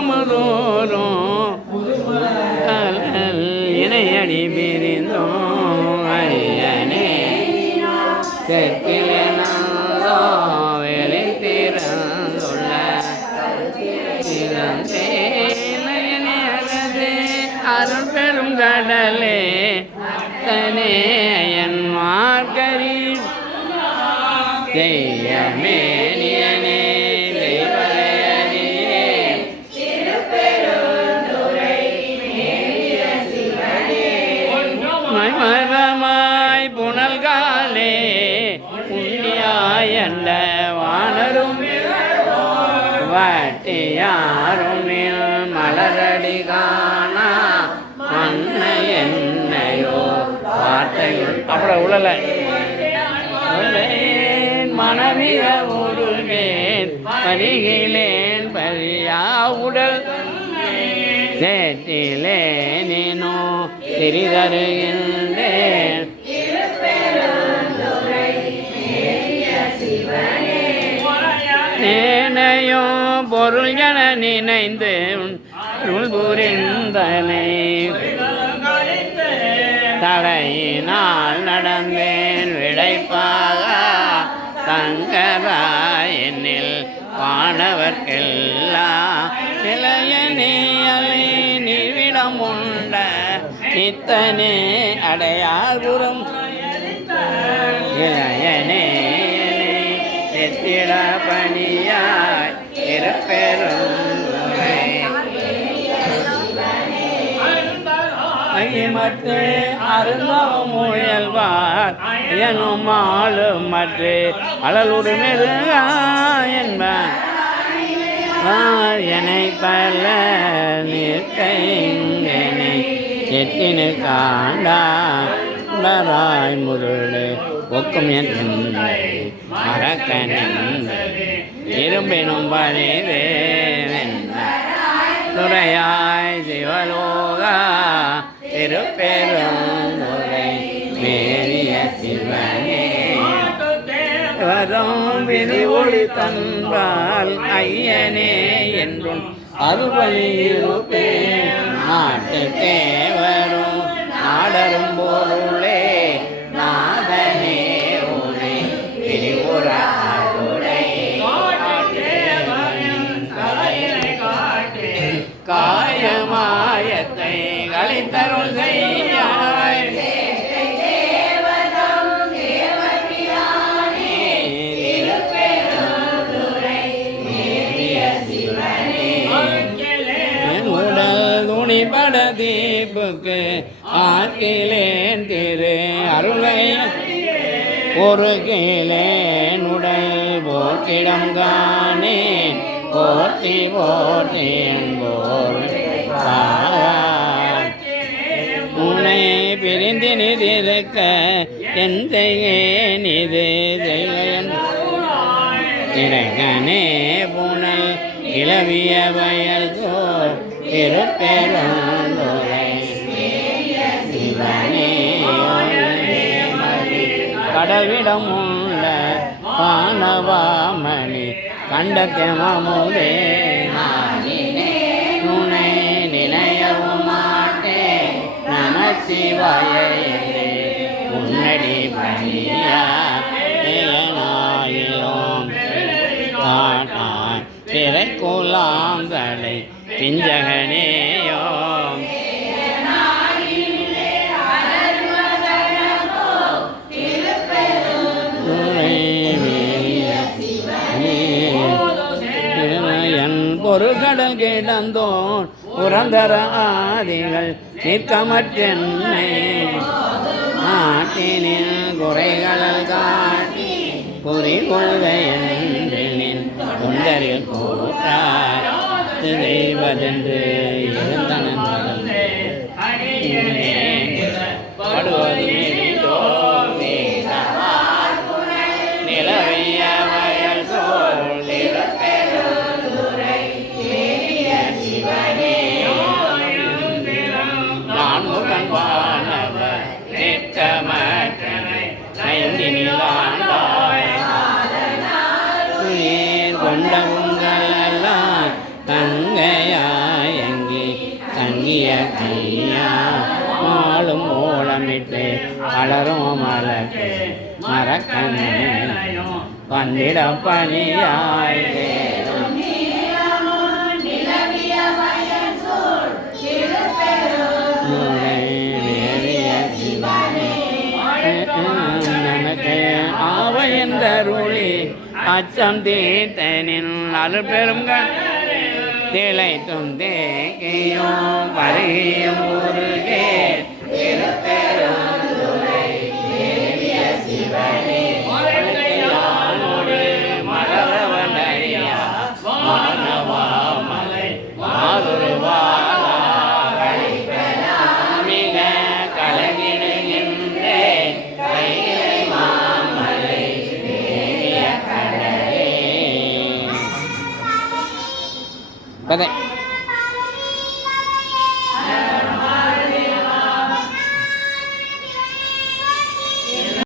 உலகமுதோறும் இணையடி பிரிந்தோம் ஐயனே தெற்கிலே நாதோ வேலை திறந்துள்ள அருள் பெரும் கடலே தனே என் மார்கரி தெய்யமேனியனே மரமாய் புனல்காலே உண்ணியாயண்ட வானரும் வாட்டியாரும் மலரடி காணா மன்ன என்னையோ வார்த்தைகள் அப்புறம் உழலை மனமிக உருகேன் பருகிலேன் பரியா உடல் சேற்றிலே நீனோ திரிதருகின்றேன் நேனையோ பொருள் என நினைந்து புரிந்தனை தடையினால் நடந்தேன் விடைப்பாக தங்கராய் என்னில் வானவர்க்கெல்லாம் நிலையனே அலை நிவிடம் உண்ட நித்தனே அடையாகுறம் இளையனே நெத்திட பணியாய் இருப்பெரும் மற்ற அருந்தவம் முயல்வார் எனும் ஆளும் மற்ற அழலுடு மெருகா என்பார் என்னை பல நிற்கைங்கனை எட்டினு காண்டாய் முருளே ஒக்கும் என் மறக்க இரும்பினும் பணிவேன் துறையாய் சிவலோகா திருப்பெருந்துறை மேரிய சிவனே வரும் விதி ஒளி தன்பால் ஐயனே என்றும் அருள்பலியிருப்பேன் நாட்டுக்கே வரும் நாடரும் பொருளே நாதனே உனை பிரிவுரா காயமாயத்தை கழித்தருள் செய்யாய் உடல் துணிபட தீப்புக்கு ஆக்கிலேன் திரு அருளை ஒரு கிலேன் உடல் போக்கிடம் காணேன் போற்றி போற்றேன் போர் உன்னை பிரிந்து நிதிருக்க என் செய்யேன் இது செய்யன் இறைகனே புனல் இளவிய வயல் சோர் திருப்பெருந்துறை சிவனே கடவிடம் உள்ள பானவாமணி கண்டத்தமுதே நுனை நினையவும் மாட்டேன் நமச்சிவாய உன்னடி பணியாயிலும் காட்டாய் திரைக்குலாங்களை பிஞ்சகனேயோம் ஒரு கடல் கிடந்தோன் புரந்தர ஆதிகள் நிற்கமற்றென்னை நாட்டினில் குறைகள் காட்டி பொறி கொள்கையென்றின் தொண்டரில் கூட்டார் செய்வதென்று இருந்தனன் படுவது நிலவிய வயல் சோழ் நான் முகன்பானவர் நிற்கமற்றனை ஐந்தினிலாண்டாய் கொண்ட உங்களெல்லாம் தங்கையா ஓங்கிய கையா மாலும் ஓலமிட்டு வளரும் மலக்கு மரக்கனையும் வந்திட பணியாய் நமக்கு ஆவையந்தருளி அச்சம் தீர்த்தனின் அருள் பெரும் திளைத்தும் தேக்கியும் பருகியும் முருகே திருப்பெருந்துறை தேவிய சிவனே மலரவனையா மானவாமலை மாதுருவாலா மிக கலகிடுகின்றே கையிலை மாமலை தேவிய கடலே.